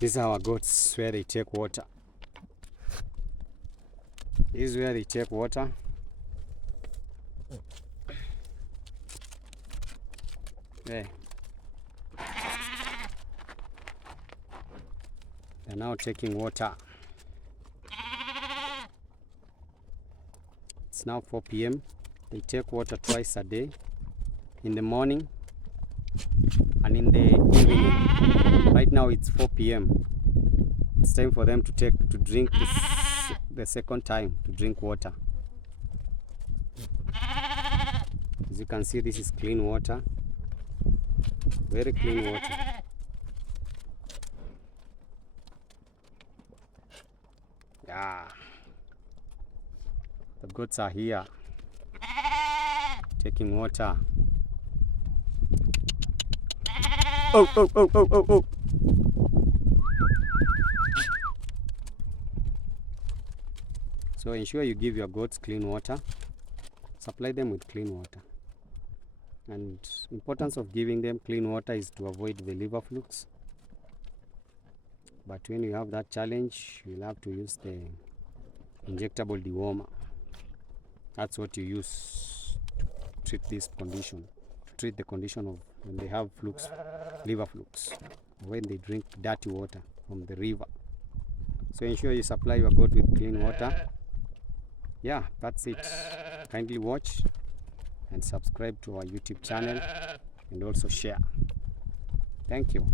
These are our goats where they take water. This is where they take water. There. They're now taking water. It's now 4 p.m. They take water twice a day, in the morning and in the evening. Right now it's 4 p.m. It's time for them to drink the second time, to drink water. As you can see, this is clean water. Very clean water. Yeah. The goats are here taking water. Oh, oh, oh, oh, oh, oh. So ensure you give your goats clean water. Supply them with clean water. And importance of giving them clean water is to avoid the liver flukes. But when you have that challenge, you'll have to use the injectable dewormer. That's what you use to treat this condition, to treat the condition of when they have flukes, liver flukes, when they drink dirty water from the river. So ensure you supply your goat with clean water. Yeah, that's it. Kindly watch and subscribe to our YouTube channel and also share. Thank you.